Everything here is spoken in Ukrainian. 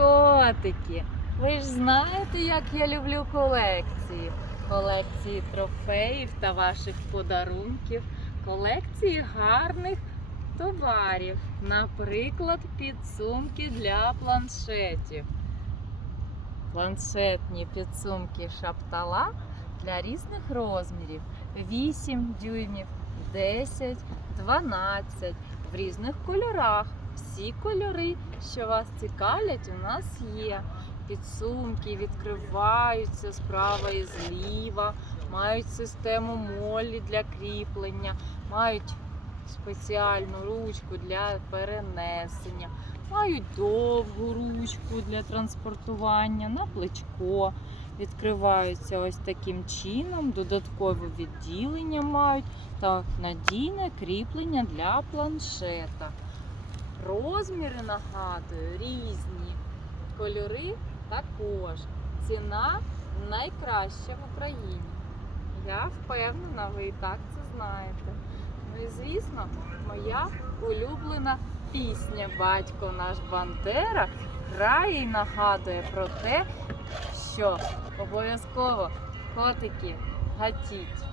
Котики, ви ж знаєте, як я люблю колекції. Колекції трофеїв та ваших подарунків, колекції гарних товарів, наприклад, підсумки для планшетів. Планшетні підсумки шаптала для різних розмірів: 8 дюймів, 10, 12 в різних кольорах. Всі кольори, що вас цікавлять, у нас є. Підсумки відкриваються справа і зліва, мають систему молі для кріплення, мають спеціальну ручку для перенесення, мають довгу ручку для транспортування на плечко. Відкриваються ось таким чином, додаткове відділення мають та надійне кріплення для планшета. Розміри нагадую різні, кольори також. Ціна найкраща в Україні. Я впевнена, ви і так це знаєте. Ну і звісно, моя улюблена пісня Батько наш Бандера грає і нагадує про те, що обов'язково котики гатіть.